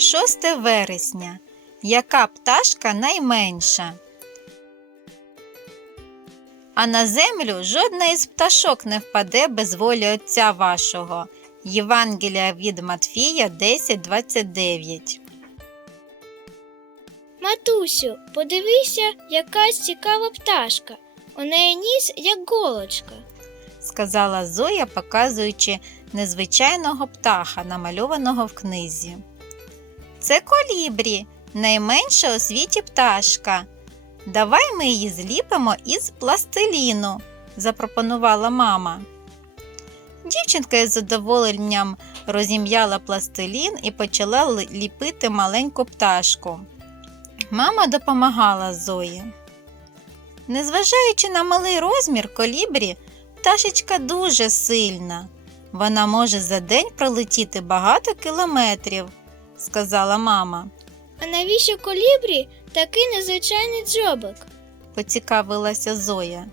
6 вересня. Яка пташка найменша? А на землю жодна із пташок не впаде без волі Отця вашого. Євангелія від Матфія 10.29 Матусю, подивися, якась цікава пташка. У неї ніс як голочка. сказала Зоя, показуючи незвичайного птаха, намальованого в книзі. Це колібрі, найменша у світі пташка. Давай ми її зліпимо із пластиліну, запропонувала мама. Дівчинка із задоволенням розім'яла пластилін і почала ліпити маленьку пташку. Мама допомагала Зої. Незважаючи на малий розмір колібрі, пташечка дуже сильна. Вона може за день пролетіти багато кілометрів, сказала мама. А навіщо колібрі такий незвичайний дзьобик? поцікавилася Зоя.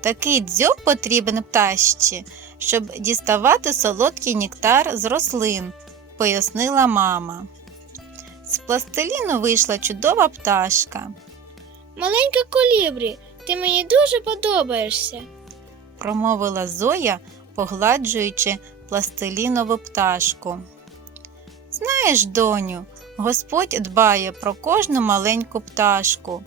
Такий дзьоб потрібен пташці, щоб діставати солодкий нектар з рослин, пояснила мама. З пластиліну вийшла чудова пташка, Маленька колібрі, ти мені дуже подобаєшся. промовила Зоя, погладжуючи пластилінову пташку. Знаєш, доню, Господь дбає про кожну маленьку пташку.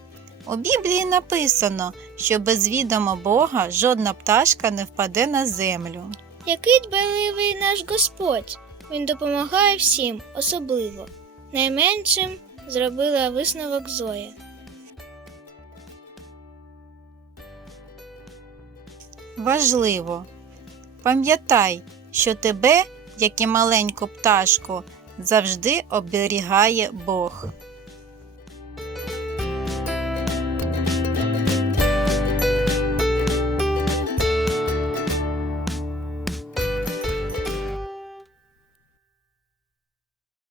У Біблії написано, що без відома Бога жодна пташка не впаде на землю. Який дбайливий наш Господь. Він допомагає всім, особливо. Найменшим зробила висновок Зоя. Важливо. Пам'ятай, що тебе, як і маленьку пташку, завжди оберігає Бог.